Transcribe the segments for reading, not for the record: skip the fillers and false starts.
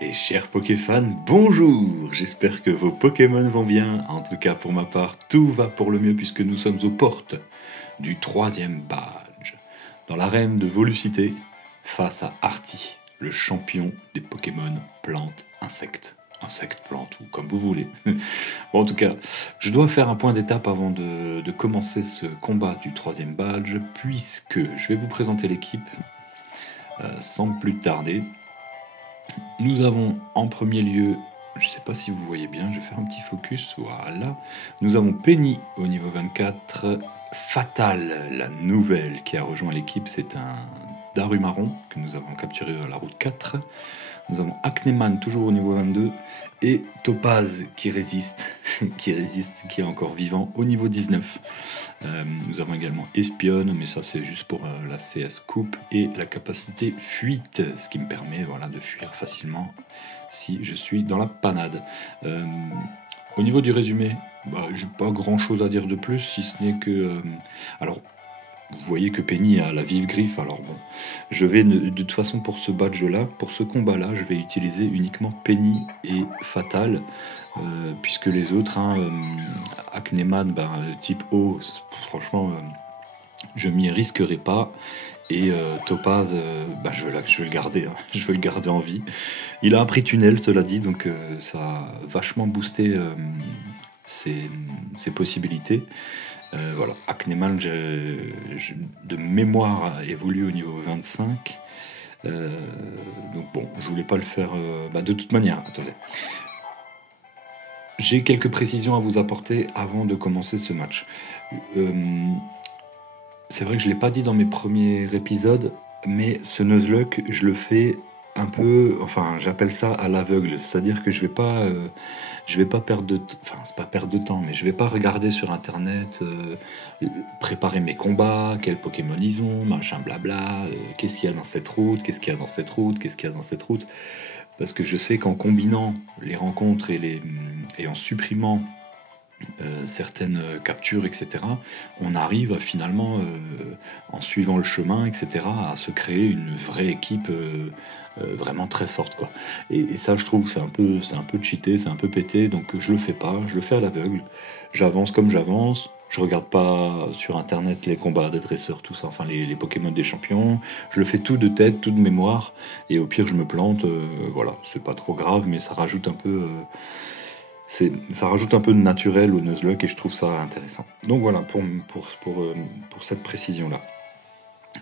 Et chers Pokéfans, bonjour! J'espère que vos Pokémon vont bien. En tout cas, pour ma part, tout va pour le mieux puisque nous sommes aux portes du 3e badge. Dans l'arène de Volucité, face à Artie, le champion des Pokémon plantes, insectes. Insectes, plantes, ou comme vous voulez. Bon, en tout cas, je dois faire un point d'étape avant de commencer ce combat du 3e badge, puisque je vais vous présenter l'équipe sans plus tarder. Nous avons en premier lieu, je ne sais pas si vous voyez bien, je vais faire un petit focus, voilà. Nous avons Penny au niveau 24, Fatal, la nouvelle qui a rejoint l'équipe, c'est un Darumaron que nous avons capturé à la route 4. Nous avons Acneman toujours au niveau 22 et Topaz qui résiste, qui est encore vivant au niveau 19. Nous avons également Espionne, mais ça c'est juste pour la CS coupe et la capacité fuite, ce qui me permet de fuir facilement si je suis dans la panade. Au niveau du résumé, j'ai pas grand chose à dire de plus, si ce n'est que... alors, vous voyez que Penny a la vive griffe, alors bon, je vais de toute façon pour ce badge-là, pour ce combat-là, je vais utiliser uniquement Penny et Fatal, puisque les autres, Acneman, type O, franchement, je m'y risquerai pas, et Topaz, je vais le garder, je vais le garder en vie. Il a appris tunnel, cela dit, donc ça a vachement boosté ses possibilités. Voilà, Acneman, de mémoire, évolue au niveau 25. Donc bon, je voulais pas le faire... de toute manière, attendez. J'ai quelques précisions à vous apporter avant de commencer ce match. C'est vrai que je ne l'ai pas dit dans mes premiers épisodes, mais ce Nuzlocke, je le fais un peu... Enfin, j'appelle ça à l'aveugle. C'est-à-dire que je vais pas perdre de temps, enfin c'est pas perdre de temps, mais je vais pas regarder sur internet, préparer mes combats, quels Pokémon ils ont, machin blabla, qu'est-ce qu'il y a dans cette route, qu'est-ce qu'il y a dans cette route, parce que je sais qu'en combinant les rencontres et en supprimant certaines captures, etc., on arrive finalement, en suivant le chemin, etc., à se créer une vraie équipe vraiment très forte, quoi. Et ça, je trouve que c'est un peu cheaté, c'est un peu pété, donc je le fais pas, je le fais à l'aveugle. J'avance comme j'avance, je regarde pas sur internet les combats des dresseurs, tout ça, enfin les Pokémon des champions, je le fais tout de tête, tout de mémoire, et au pire je me plante, voilà, c'est pas trop grave, mais ça rajoute un peu... ça rajoute un peu de naturel au Nuzlocke et je trouve ça intéressant. Donc voilà, pour cette précision-là.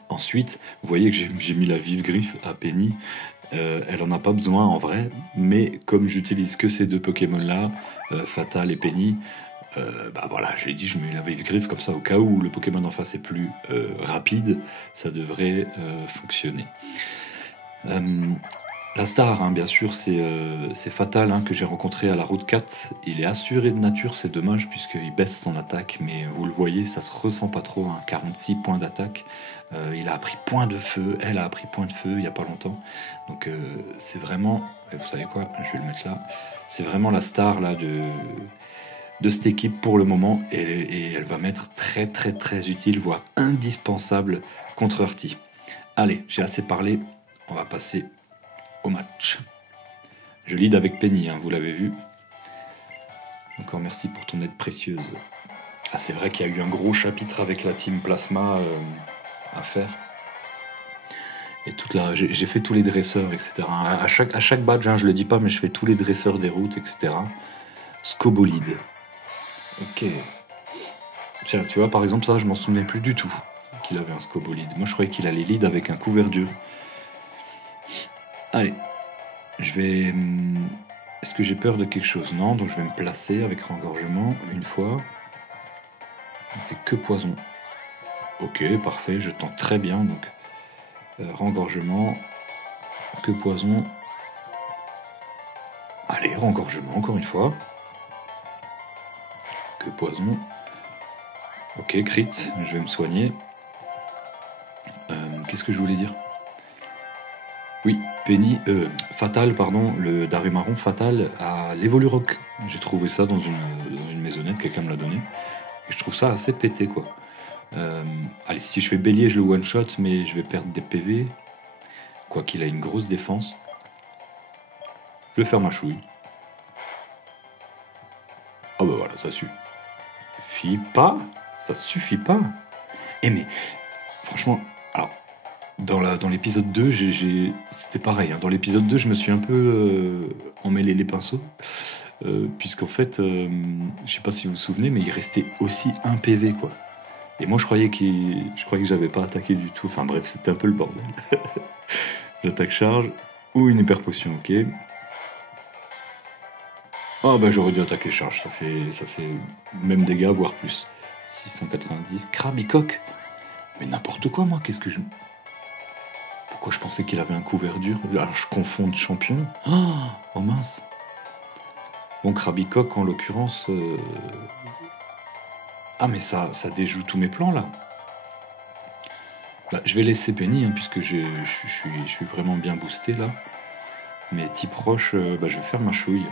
Ensuite, vous voyez que j'ai mis la vive griffe à Penny. Elle en a pas besoin en vrai, mais comme j'utilise que ces deux Pokémon-là, Fatal et Penny, voilà, je l'ai dit, je mets la vive griffe comme ça au cas où le Pokémon en face est plus rapide, ça devrait fonctionner. La star, bien sûr, c'est Fatal, que j'ai rencontré à la route 4. Il est assuré de nature, c'est dommage puisqu'il baisse son attaque, mais vous le voyez, ça se ressent pas trop, 46 points d'attaque. Il a appris point de feu, elle a appris point de feu il y a pas longtemps. Donc c'est vraiment, vous savez quoi, je vais le mettre là, c'est vraiment la star là de cette équipe pour le moment, et elle va m'être très très très utile, voire indispensable contre Artie. Allez, j'ai assez parlé, on va passer au match. Je lead avec Penny, vous l'avez vu. Encore merci pour ton aide précieuse. C'est vrai qu'il y a eu un gros chapitre avec la team Plasma à faire. Et j'ai fait tous les dresseurs, etc. À chaque badge, je le dis pas, mais je fais tous les dresseurs des routes, etc. Scobolide. Ok. Tiens, tu vois, par exemple, ça, je m'en souvenais plus du tout qu'il avait un Scobolide. Moi, je croyais qu'il allait lead avec un couvert d'yeux. Allez, je vais... Est-ce que j'ai peur de quelque chose? Non, donc je vais me placer avec rengorgement une fois. On fait que poison. Ok, parfait, je tente très bien, donc rengorgement, que poison. Allez, rengorgement, encore une fois. Que poison. Ok, crit, je vais me soigner. Qu'est-ce que je voulais dire? Oui, Penny, Fatal, pardon, le Darumaron Fatal à l'Evolurock. J'ai trouvé ça dans une maisonnette, quelqu'un me l'a donné. Et je trouve ça assez pété, quoi. Allez, si je fais bélier, je le one-shot, mais je vais perdre des PV. Quoi qu'il a une grosse défense. Je vais faire ma chouille. Ah bah voilà, ça suffit pas. Ça suffit pas. Eh mais, franchement, alors, dans l'épisode 2, c'était pareil. Hein. Dans l'épisode 2, je me suis un peu emmêlé les pinceaux. Puisqu'en fait, je sais pas si vous vous souvenez, mais il restait aussi un PV, quoi. Et moi, je croyais que j'avais pas attaqué du tout. Enfin bref, c'était un peu le bordel. J'attaque charge ou une hyper potion, ok. Ah bah j'aurais dû attaquer charge, ça fait même dégâts, voire plus. 690, Krabicoque. Mais n'importe quoi, moi, qu'est-ce que je... Pourquoi je pensais qu'il avait un coup verdure? Là, je confonds de champion. Oh mince. Bon, Krabicoque, en l'occurrence... Ah, mais ça déjoue tous mes plans, là. Bah, je vais laisser Penny, hein, puisque je suis vraiment bien boosté, là. Mais type roche, bah, je vais faire ma chouille.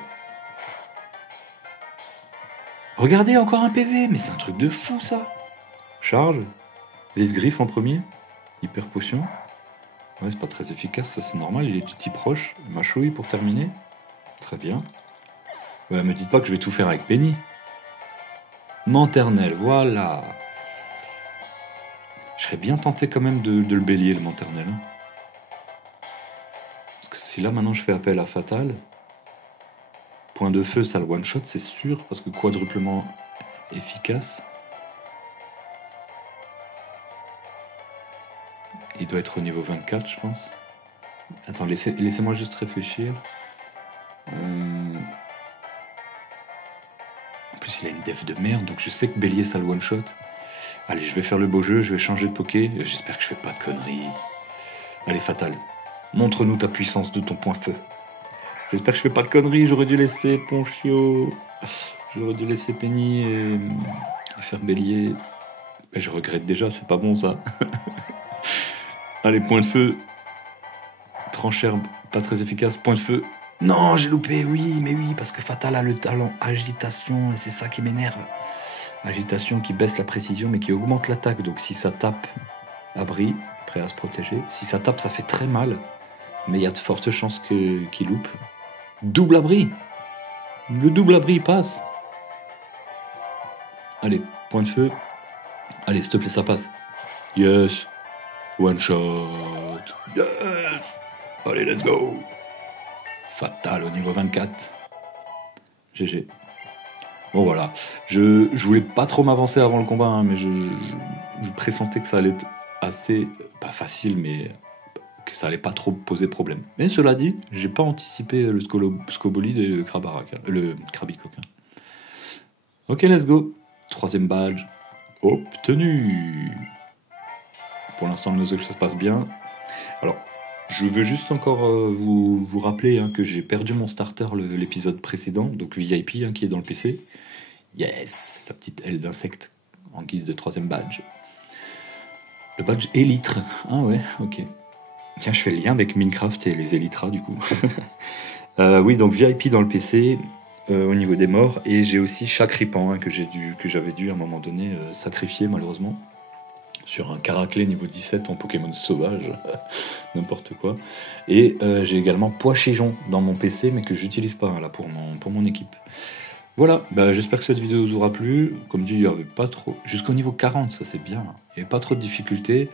Regardez, encore un PV, mais c'est un truc de fou, ça. Charge. Vive griffe en premier. Hyper potion. Ouais, c'est pas très efficace, ça c'est normal, il est du type roche. Ma chouille pour terminer. Très bien. Ouais, me dites pas que je vais tout faire avec Penny. Manternelle, voilà. Je serais bien tenté quand même de le bélier, le Manternelle. Hein. Parce que si là maintenant je fais appel à Fatal, point de feu, ça le one-shot, c'est sûr, parce que quadruplement efficace. Il doit être au niveau 24, je pense. Attends, laissez-moi juste réfléchir. En plus, il a une def de merde, donc je sais que bélier, ça le one-shot. Allez, je vais faire le beau jeu, je vais changer de poké. J'espère que je fais pas de conneries. Allez, Fatal, montre-nous ta puissance de ton point feu. J'espère que je fais pas de conneries, j'aurais dû laisser Ponchio. J'aurais dû laisser Penny et faire bélier. Mais je regrette déjà, c'est pas bon ça. Allez, point de feu. Tranchère, pas très efficace. Point de feu. Non, j'ai loupé, oui, parce que Fatal a le talent agitation, et c'est ça qui m'énerve. Agitation qui baisse la précision, mais qui augmente l'attaque. Donc si ça tape, abri, prêt à se protéger. Si ça tape, ça fait très mal. Mais il y a de fortes chances qu'il loupe. Double abri. Le double abri passe. Allez, point de feu. Allez, s'il te plaît, ça passe. Yes. One shot. Yes. Allez, let's go. Fatal au niveau 24. GG. Bon, voilà. Je voulais pas trop m'avancer avant le combat, hein, mais je pressentais que ça allait être assez... Pas facile, mais... que ça allait pas trop poser problème. Mais cela dit, j'ai pas anticipé le Scobolide et le Krabicoque. Ok, let's go. 3e badge obtenu. Pour l'instant, le nozzle, ça se passe bien. Alors, je veux juste encore vous rappeler hein, que j'ai perdu mon starter l'épisode précédent, donc VIP hein, qui est dans le PC. Yes, la petite aile d'insecte en guise de 3e badge. Le badge élytre. Ah ouais, ok. Tiens, je fais le lien avec Minecraft et les Elytras, du coup. Oui, donc VIP dans le PC, au niveau des morts. Et j'ai aussi Chacripan, hein, que j'avais dû, à un moment donné, sacrifier, malheureusement. Sur un Caraclé niveau 17 en Pokémon sauvage. N'importe quoi. Et j'ai également Poichijon dans mon PC, mais que j'utilise pas, hein, là, pour mon équipe. Voilà, bah, j'espère que cette vidéo vous aura plu. Comme dit, il n'y avait pas trop... Jusqu'au niveau 40, ça c'est bien. Il n'y avait pas trop de difficultés.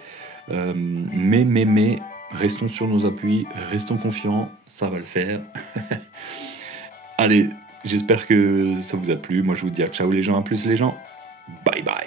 Mais... Restons sur nos appuis, restons confiants, ça va le faire. Allez, j'espère que ça vous a plu. Moi je vous dis à ciao les gens, à plus les gens. Bye bye.